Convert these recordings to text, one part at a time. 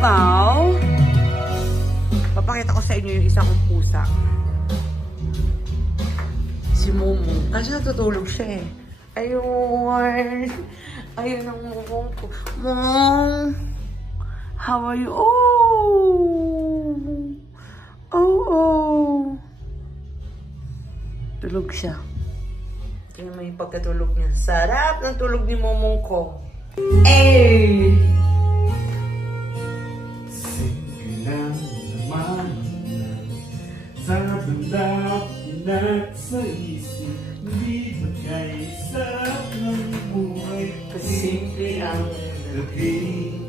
now, papakita ko sa inyo yung isa kong pusa. Si Momo. Kasi natutulog siya eh. Ayun. Ayun ang Momo ko. Mom! How are you? Oh! Oh! Tulog siya. Tingnan mo yung pagkatulog niya. Sarap ng tulog ni Momong ko. Eh! Simple lang naman sa damdamin at sa isip, hindi ba kay sarap ng buhay? Simple ang gabi,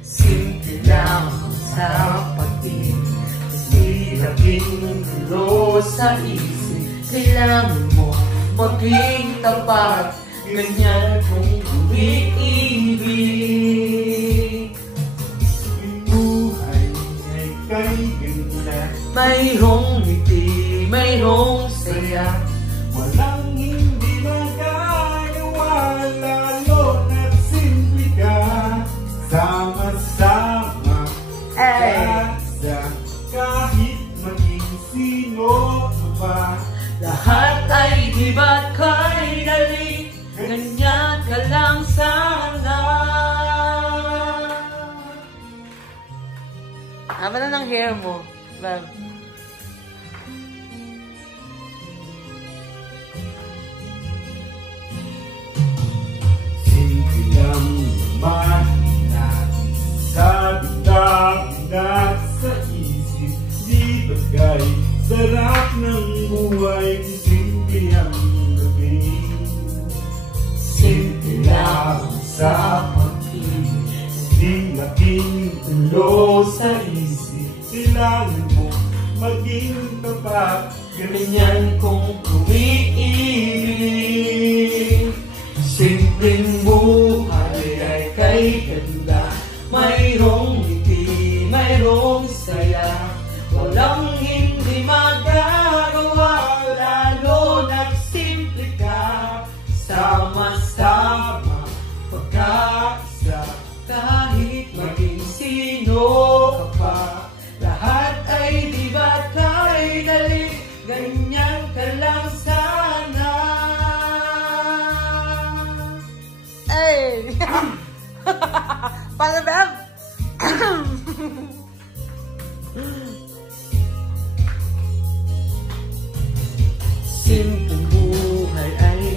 simple lang sa pag-ibig. Kasi laking gulo sa isip. Kailangan mo maging tapat. Ganyan kung umiibig. yung buhay ay kay ganda. Mayroong ngiti, mayroong saya. Walang hindi magagawa, lalo na't simple ka. Sama-sama kasa, kahit maging sino pa. Lahat ay di ba't kay dali. Ganyan ka lang sana. Tama na ng hair mo, Bam. Simple lang naman na sa damdamin at sa isip, di bagay sarap ng buhay, simple ang gabi. Simple lang sa pag-ibig, di laking ulo sa isip. Kailangan mo maging tapat, Ganyan kung umiibig. Simpleng buhay ay kay ganda. Mayroong ngiti, mayroong saya. Walang hindi magagawa, lalo na't simple ka. Sama-sama, pagkasa, kahit maging sino ka pa. Lahat ay di ba't kay dali. Ganyan ka lang sana. Hey! Paano, Beb? Simpleng buhay ay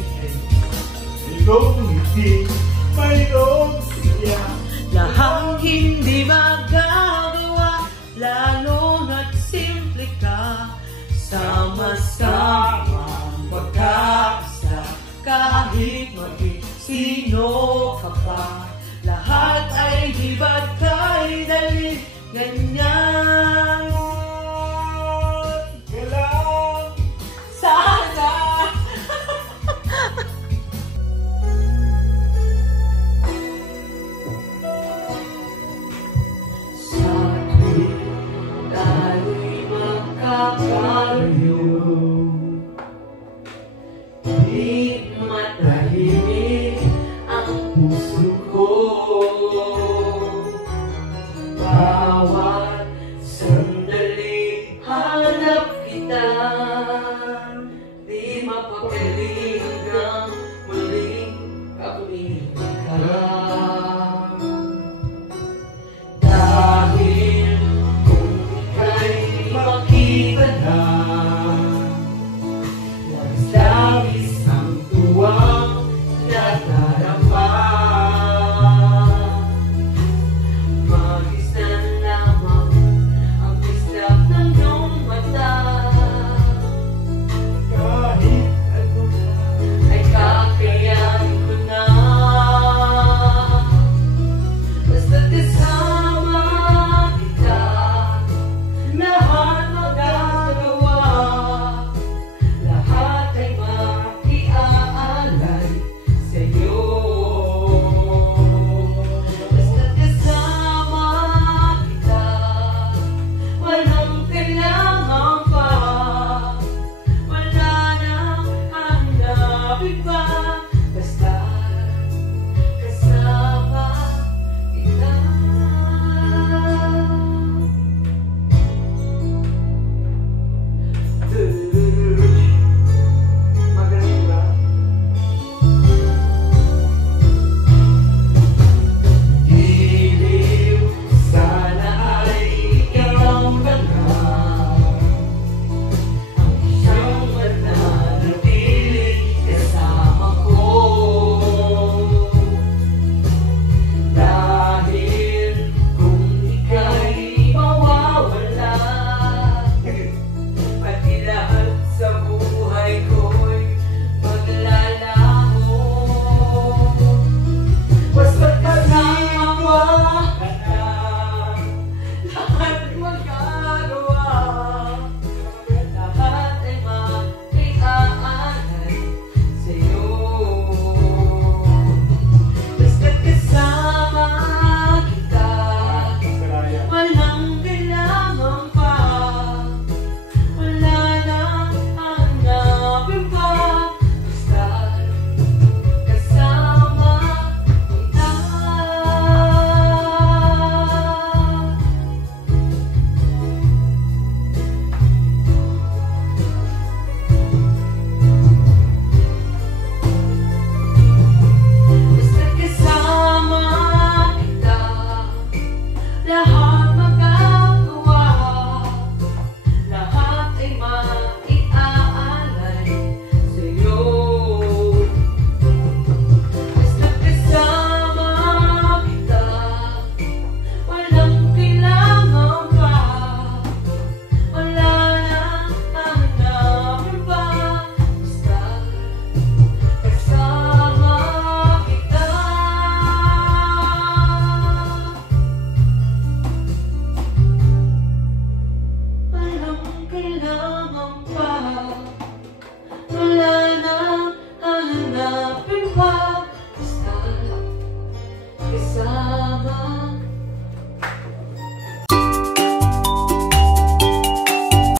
mayroong ngiti, mayroong siya. lahang hindi magagawa, lalo na't simple ka. Sama-sama pagkasa, kahit maging sino ka pa. Lahat ay di ba't kay dali. Ganyan ka lang sana. Sa tuwing tayo'y magkakalayo, di matahimik ang puso ko. Bawat sandali hanap kita, di mapapili hanggang muling kapiling ka. Dahil kung ika'y makita na, labis-labis ang tuwang nadarama. Mag-isnan lamang ang kislap ng iyong mata. kahit ano Ay kakayanin ko na. Basta't kasama kita, lahat magagawa. Lahat ay makiaalay sa'yo. Basta't kasama kita, walang kailangan pa. Wala nang hanapin pa.